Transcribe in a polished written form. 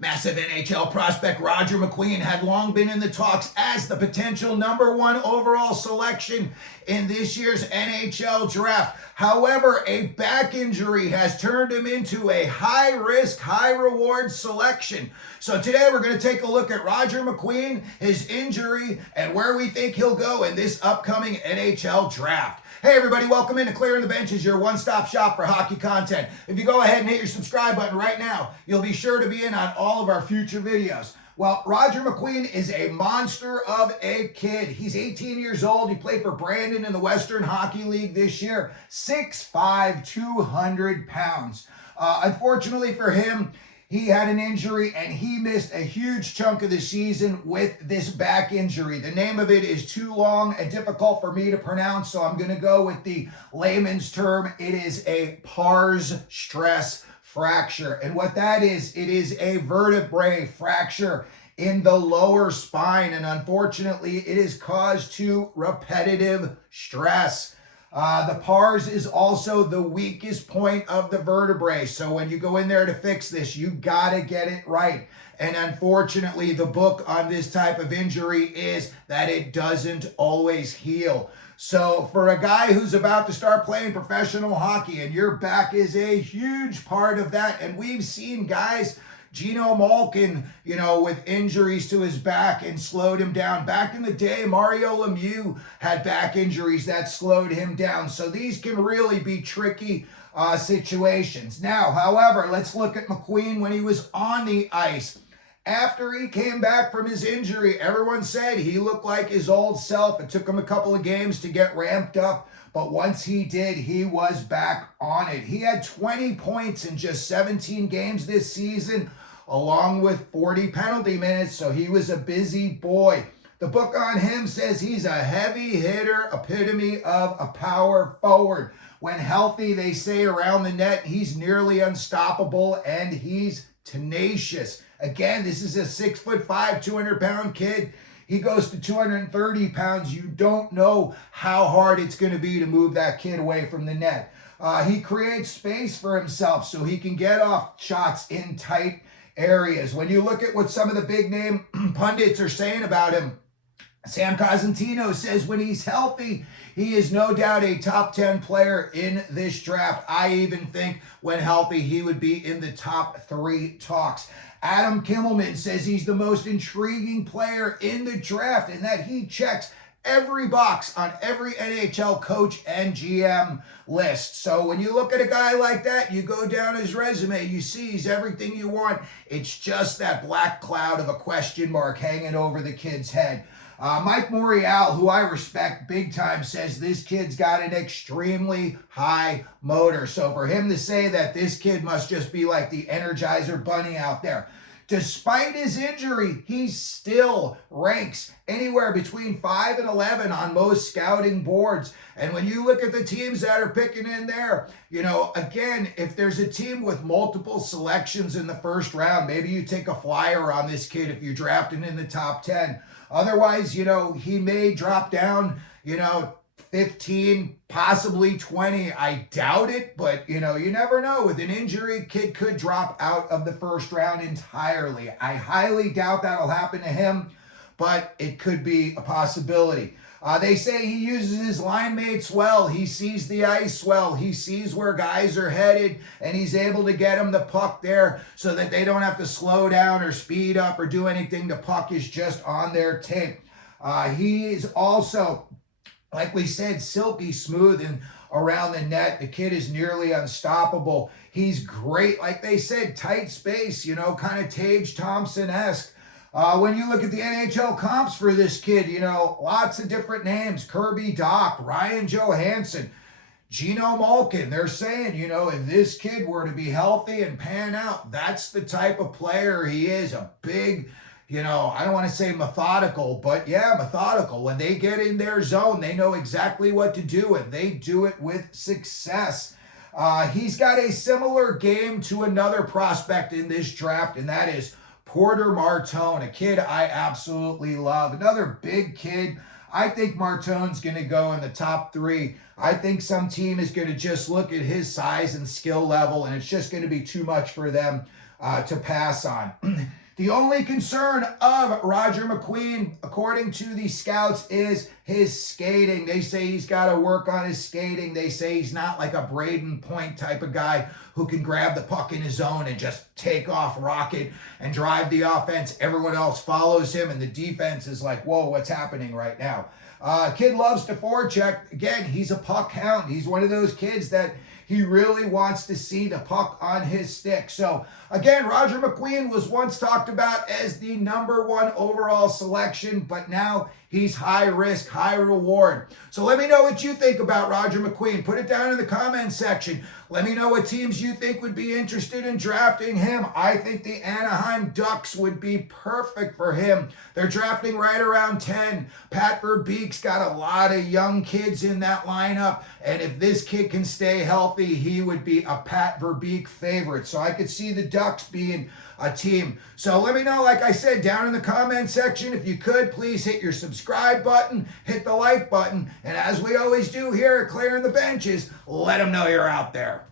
Massive NHL prospect Roger McQueen had long been in the talks as the potential #1 overall selection in this year's NHL draft. However, a back injury has turned him into a high-risk, high-reward selection. So today we're going to take a look at Roger McQueen, his injury, and where we think he'll go in this upcoming NHL draft. Hey everybody, welcome into Clearing the Benches, your one-stop shop for hockey content. If you go ahead and hit your subscribe button right now, you'll be sure to be in on all of our future videos. Well, Roger McQueen is a monster of a kid. He's 18 years old. He played for Brandon in the Western Hockey League this year. 6'5", 200 pounds. Unfortunately for him, he had an injury and he missed a huge chunk of the season with this back injury. The name of it is too long and difficult for me to pronounce, so I'm going to go with the layman's term. It is a pars stress fracture. And what that is, it is a vertebrae fracture in the lower spine. And unfortunately, it is caused to repetitive stress. The pars is also the weakest point of the vertebrae. So when you go in there to fix this, you gotta get it right. And unfortunately, the book on this type of injury is that it doesn't always heal. So for a guy who's about to start playing professional hockey, and your back is a huge part of that, and we've seen guys, Geno Malkin, with injuries to his back and slowed him down. Back in the day, Mario Lemieux had back injuries that slowed him down. So these can really be tricky situations. Now, however, let's look at McQueen when he was on the ice. After he came back from his injury, everyone said he looked like his old self. It took him a couple of games to get ramped up, but once he did, he was back on it. He had 20 points in just 17 games this season, along with 40 penalty minutes, so he was a busy boy. The book on him says he's a heavy hitter, epitome of a power forward. When healthy, they say around the net, he's nearly unstoppable, and he's tenacious. Again, this is a 6'5", 200-pound kid. He goes to 230 pounds. You don't know how hard it's going to be to move that kid away from the net. He creates space for himself so he can get off shots in tight areas. When you look at what some of the big name pundits are saying about him, Sam Cosentino says when he's healthy, he is no doubt a top 10 player in this draft. I even think when healthy, he would be in the top 3 talks. Adam Kimmelman says he's the most intriguing player in the draft and that he checks every box on every NHL coach and GM list. So when you look at a guy like that, you go down his resume, you see he's everything you want. It's just that black cloud of a question mark hanging over the kid's head. Mike Morial, who I respect big time, says this kid's got an extremely high motor. So for him to say that this kid must just be like the Energizer Bunny out there, despite his injury, he still ranks anywhere between 5 and 11 on most scouting boards. And when you look at the teams that are picking in there, again, if there's a team with multiple selections in the first round, maybe you take a flyer on this kid if you're drafting in the top 10. Otherwise, he may drop down, 15, possibly 20. I doubt it, but, you never know. With an injury, kid could drop out of the first round entirely. I highly doubt that'll happen to him, but it could be a possibility. They say he uses his line mates well. He sees the ice well. He sees where guys are headed, and he's able to get them the puck there so that they don't have to slow down or speed up or do anything. The puck is just on their tape. He is also, like we said, silky smooth and around the net. The kid is nearly unstoppable. He's great, like they said, tight space, kind of Tage Thompson-esque. When you look at the NHL comps for this kid, lots of different names. Kirby Dach, Ryan Johansson, Geno Malkin. They're saying, if this kid were to be healthy and pan out, that's the type of player he is. A big, I don't want to say methodical, but yeah, methodical. When they get in their zone, they know exactly what to do, and they do it with success. He's got a similar game to another prospect in this draft, and that is Porter Martone, a kid I absolutely love. Another big kid. I think Martone's going to go in the top 3. I think some team is going to just look at his size and skill level, and it's just going to be too much for them. to pass on. The only concern of Roger McQueen, according to the scouts, is his skating. They say he's got to work on his skating. They say he's not like a Braden Point type of guy who can grab the puck in his zone and just take off, rocket, and drive the offense. Everyone else follows him, and the defense is like, whoa, what's happening right now? Kid loves to forecheck. Again, he's a puck hound. He's one of those kids that he really wants to see the puck on his stick. So, again, Roger McQueen was once talked about as the #1 overall selection, but now he's high risk, high reward. So let me know what you think about Roger McQueen. Put it down in the comments section. Let me know what teams you think would be interested in drafting him. I think the Anaheim Ducks would be perfect for him. They're drafting right around 10. Pat Verbeek's got a lot of young kids in that lineup, and if this kid can stay healthy, he would be a Pat Verbeek favorite. So I could see the Ducks being a team. So let me know, like I said, down in the comment section. If you could, please hit your subscribe button, hit the like button, and as we always do here at Clearing the Benches, let them know you're out there.